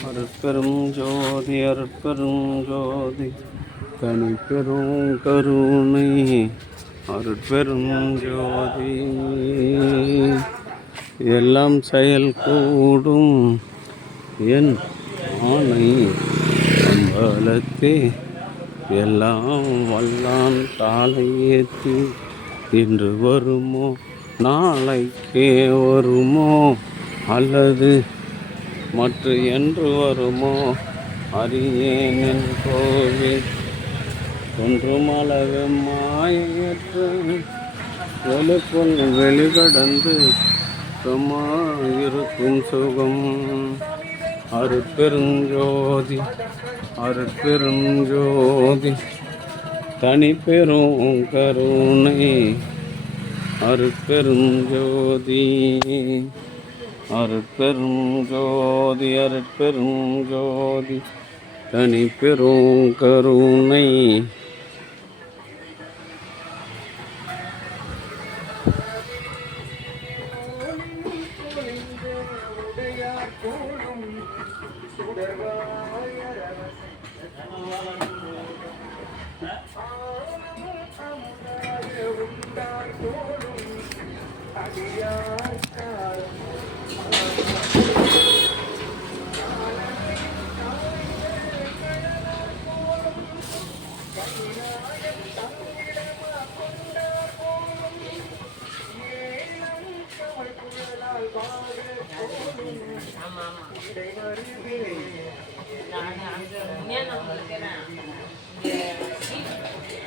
அருட்பெரும் ஜோதி அருட்பெரும் ஜோதி தனிப்பெரும் கருணை அருட்பெரும் ஜோதி எல்லாம் செயல் கூடும் என் ஆணை அம்பலத்தே எல்லாம் வல்லான் காலை ஏற்றி இன்று வருமோ நாளைக்கே வருமோ அல்லது மற்ற என்று வருமோ அறியேன் கோவில் ஒன்றுமளவு மாயற்ற வெளிக்குள் வெளிகடந்து சும்மா இருக்கும் சுகம் அருட்பெருஞ்சோதி அருட்பெருஞ்சோதி தனிப்பெரும் கருணை அருட்பெருஞ்சோதி அருட்பெருஞ்சோதி அருட்பெருஞ்சோதி தனிப்பெரும் கருணை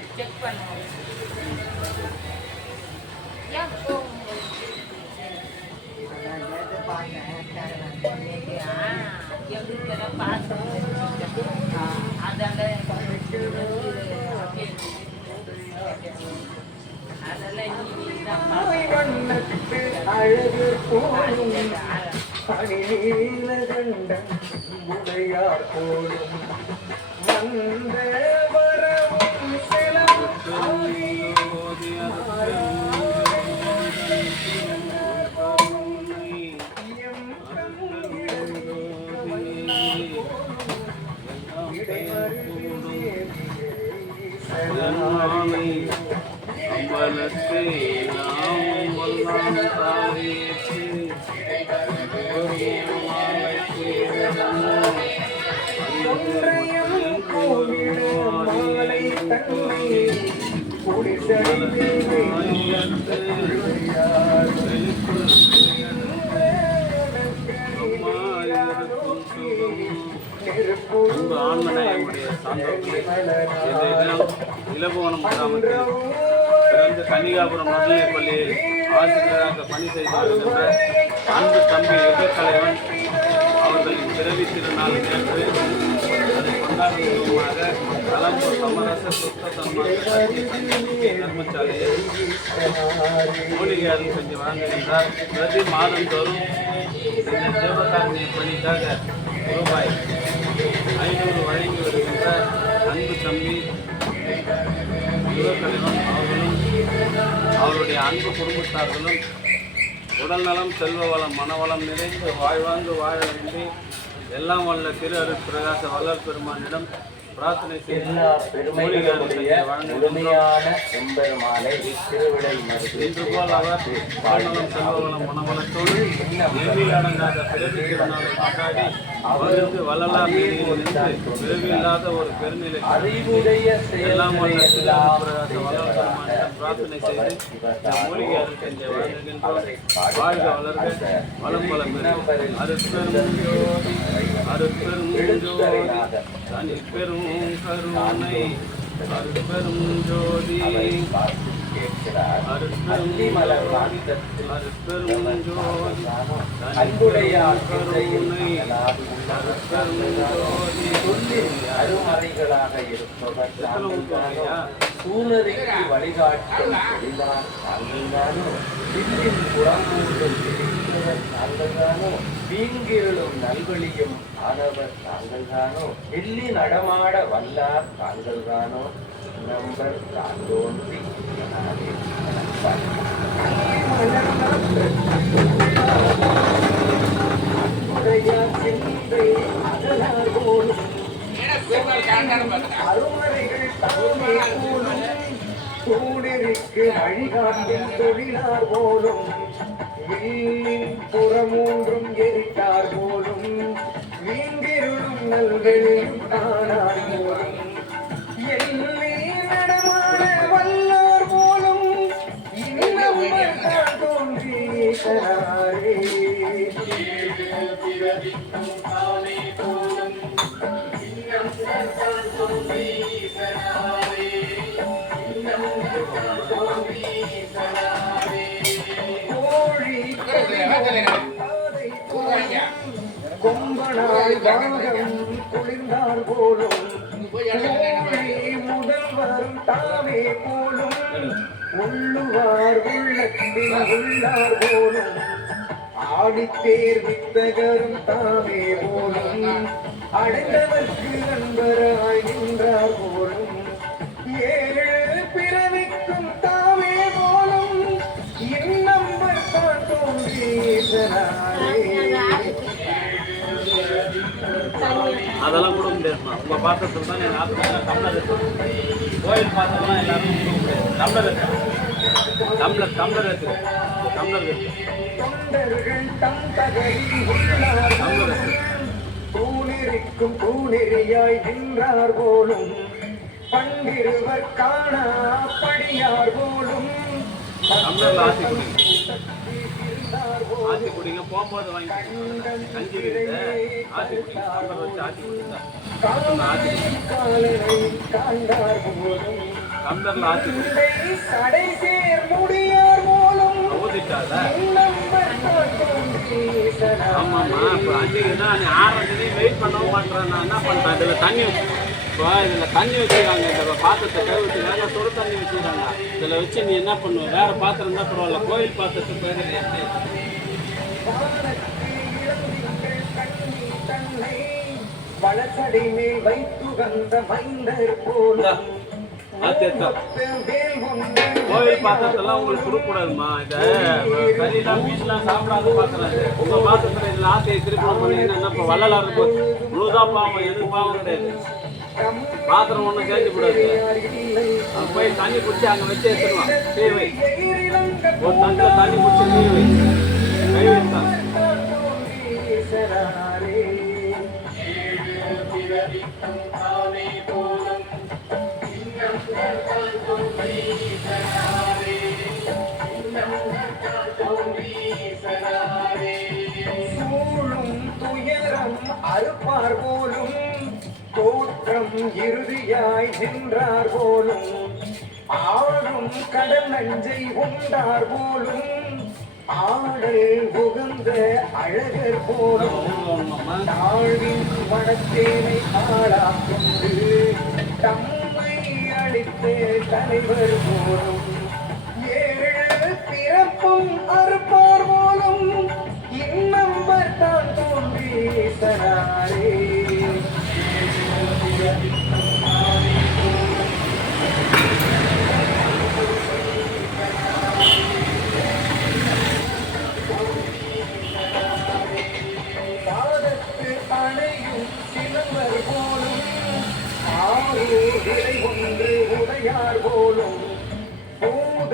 செக் பண்ணுவோம். அழகு போலும் அணிநீலகண்டன் உடையார் போலும் வந்த வரவும் சிலம் அம்பலத்தே நாம் வல்லாம் தாயேற்றி மாலை தன்னை குடிசை ஆண்மனையுடைய சான்றோர்களே இலபுவனம் கிராமத்தில் பிறந்த கன்னிகாபுரம் நடுநிலைப் பள்ளியில் ஆசிரியராக பணி செய்து வருகின்ற அன்பு தம்பி யுகக்கலைவன் அவர்களின் பிறவி திருநாள் நேற்று அதை கொண்டாடும் விதமாக தலம்பூர் சமரச சுத்த சன்மார்க்க தர்மசாலையில் மூலிகை அருள் செஞ்சு வழங்குகின்றார். பிரதி மாதந்தோறும் இந்த தேவகாரணிய பணிக்காக ரூபாய் 500 வழங்கி வருகின்ற அன்பு தம்பி யுகக்கலைவன் அவர்களும் அவருடைய அன்பு குடும்பத்தார்களும் உடல்நலம் செல்வ வளம் மனவளம் நிறைந்து வாழ்வாங்கு வாழ வேண்டி எல்லாம் வல்ல திரு அருட்பிரகாச வள்ளல் பெருமானிடம் பிரார்த்தனை செய்து முழுமையான எம்பெருமானை திருவிடை மருது இன்று போல் அவர் வாழ்நலம் செல்வவளம் மனவளத்தோடு எண்ணிலடங்காத பிறவி திருநாளை கொண்டாடி அவருக்கு வள்ளலார் பிறவியில்லாத ஒரு பெருநிலை அறிவுடைய எல்லாம் வல்ல திரு அருட்பிரகாச வள்ளல் பெருமானிடம் பிரார்த்தனை செய்து மூலிகை அருள் செஞ்சு வழங்குகின்றோம். வாழ்க வளர்க வளம் வளம் பெறும் அருட்பெரும் ஜோதி அருட்பெரும் ஜோதி தனிப்பெரும் கருணை அருட்பெரும் ஜோதி அருட்பெரும் ஜோதி அன்புடையார் கருணை அருட்பெரும் ஜோதி அருமறைகளாக இருப்பவர் சூழலுக்கு வழிகாட்டும் தாங்கள்தானோ வில்லின் புறமூட்டும் தாங்கள்தானோ வீங்கிருளும் நல்வழியும் ஆனவர் தாங்கள்தானோ வெள்ளி நடமாட வல்லார் தாங்கள்தானோ நம்பர் தாண்டோன்றி அன்புடையார் ஒன்றை அகலார் போலும் அருமறைகள் தாமே போலும் தூணெறிக்கு வழிகாட்டும் தொழிலார் போலும் வில்லின் புறமூன்றும் எரித்தார் போலும் வீங்கிருளும் நல்வெளியும் காணார் போலும் எல்லே நடமாட வல்லார் போலும் இன்னும் தோன்றி தராரே கொம்பனாய் வாகம் குளிர்ந்தார் போலும் முதல்வர் தாமே போலும் உள்ளுவார் உள்ளத்தில் உள்ளார் போலும் ஆடித்தேர் வித்தகரும் தாமே போலும் அடைந்தவர்க்கு நண்பராய் நின்றார் போலும் ஏழு பிறவிக்கும் தாமே போலும் இன்னம்பர் தான் தோன்றீசனாரே. அதெல்லாம் கூட முடியாதுமா. உங்கள் பாத்திரத்தில் தான் என் ஆத்மா டம்ளர் இருக்கு. கோயில் பாத்திரம்லாம் எல்லாரும் கொடுக்க முடியாது. டம்ளர் இருக்கு, டம்ளர் இருக்கு, டம்ளர் இருக்கு, தொண்டர்கள் தம் தகரில் உள்ளார் போலும் தூணெறிக்கும் தூணெறியாய் நின்றார் போலும் பண்டிருவர் காணா படியார் போலும் டம்ளரில் ஆற்றி குடிங்க, ஆற்றி குடிங்க. போகும்போது வாங்கி கஞ்சி இருக்குது, ஆற்றி குடிங்க. டம்ளர் வச்சு ஆற்றி குடிங்க. காலனை காண்டார் போலும் டம்ளரில் ஆற்றி குடிங்க. சடை சேர் முடியார் போலும் ஊதிட்டாத தோன்றீசனாரே. ஆமாம்மா. இப்போ அஞ்சுக்குன்னா நீ 6 வெயிட் பண்ணவும் மாட்டேறேன். நான் என்ன பண்ணுறேன், இதில் தண்ணி இப்போ இதில் தண்ணி வச்சுருக்காங்க, இந்த பாத்திரத்தை கை வச்சுருக்காங்க, சுடு தண்ணி வச்சுருக்காங்க. இதில் வச்சு நீ என்ன பண்ணுவ, வேறு பாத்திரம் தான் பரவாயில்ல, கோயில் பாத்திரத்துக்கு போயிடுறேன். வளசடை மேல் வைத்து வந்த மைந்தர் போலும் கோயில் பாத்திரத்தெல்லாம் உங்களுக்கு கொடுக்கக்கூடாதுமா. இந்த கறியெல்லாம் மீன்லாம் சாப்பிடாத பாத்திரம் இது. உங்கள் பாத்திரத்தில் இதில் ஆசையை திருப்பணம் பண்ணீங்கன்னா என்ன, இப்போ வள்ளலாக இருக்கும் முழுதா பாவம், எது பாவம் கிடையாது. பாத்திரம் ஒன்றும் சேர்ந்து கூடாது. அங்கே போய் தண்ணி குடிச்சு அங்கே வச்சு எடுத்துருவான். தீவை ஒரு தண்ணியில் தண்ணி குடிச்சு தீவை கை வைத்தான். சூழும் துயரம் அறுப்பார் போலும் தோற்றம் இறுதியாய் நின்றார் போலும் ஆளும் கடல் நஞ்சை உண்டார் போலும் ஆடல் உகந்த அழகர் போலும் தாழ்வின் வடத்தேனை ஆளாக்கொண்டு தம்மை அளித்த தலைவர் போலும் ஏழு பிறப்பும் அறுப்பார் போலும் இன்னம்பர் தான் தோன்றீசனாரே. பாதத்து அணையும் சிலம்பர் போலும் ஆரூரை ஒன்று உடையார் போலும் பூத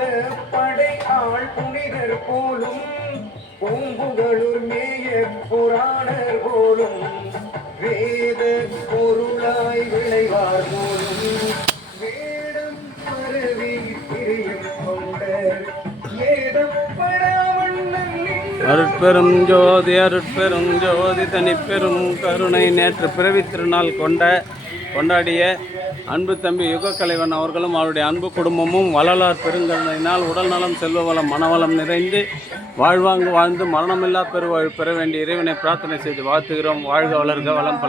படை ஆள் புனிதர் போலும் பூம்புகளூர் மேய புராணர் போலும் வேத பொருளாய் விளைவார் போலும் வேடம் பரவி பிரியும் கொண்டர் ஏதம் பராவண்ணன் அருட்பெரும் ஜோதி, அருட்பெரும் ஜோதி, தனிப்பெரும் கருணை. நேற்று பிறவி திருநாள் கொண்டாடிய அன்பு தம்பி யுகக்கலைவன் அவர்களும் அவருடைய அன்பு குடும்பமும் வள்ளலார் பெருங்கருணையினால் உடல் நலம், செல்வ வளம், மனவளம் நிறைந்து வாழ்வாங்கு வாழ்ந்து மரணமில்லா பெருவாழ்வு பெற வேண்டிய இறைவனை பிரார்த்தனை செய்து வாழ்த்துகிறோம். வாழ்க வளர்க வளம்.